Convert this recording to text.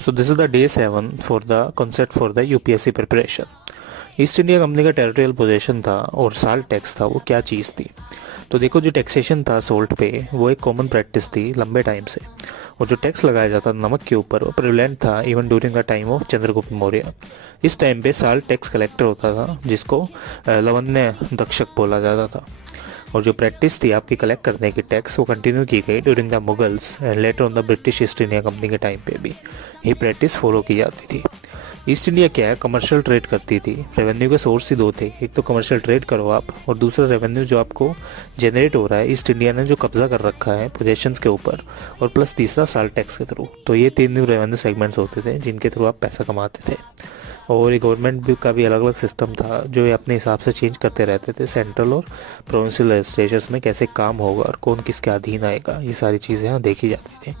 So this is the day 7 for the concept for the UPSC preparation. East India company का territorial position था और salt tax था, वो क्या चीज़ थी। तो देखो, जो टैक्सेशन था सोल्ट पे, वो एक कॉमन प्रैक्टिस थी लंबे टाइम से। और जो टैक्स लगाया जाता था नमक के ऊपर, वो प्रिवेलेंट था even during the time of Chandragupta Maurya. इस टाइम पे साल्ट टैक्स कलेक्टर होता था, जिसको लवन्य दक्षक बोला जाता था। और जो प्रैक्टिस थी आपकी कलेक्ट करने की टैक्स, वो कंटिन्यू की गई during the Mughals and later on the British east India company के टाइम पे भी यही प्रैक्टिस फॉलो की जाती थी। ईस्ट इंडिया क्या है, कमर्शियल ट्रेड करती थी। रेवेन्यू के सोर्स ही दो थे, एक तो कमर्शियल ट्रेड करो आप, और दूसरा रेवेन्यू जो आपको जनरेट हो रहा है ईस्ट इंडिया ने जो कब्जा कर रखा है पोजेशंस के ऊपर, और प्लस तीसरा साल्ट टैक्स के थ्रू। तो ये तीन न्यू रेवेन्यू सेगमेंट्स होते थे जिनके थ्रू आप पैसा कमाते थे। और ये गवर्नमेंट भी का भी अलग अलग सिस्टम था, जो ये अपने हिसाब से चेंज करते रहते थे। सेंट्रल और प्रोविंशियल लेजिस्लेचर्स में कैसे काम होगा और कौन किसके अधीन आएगा, ये सारी चीज़ें यहाँ देखी जाती थी।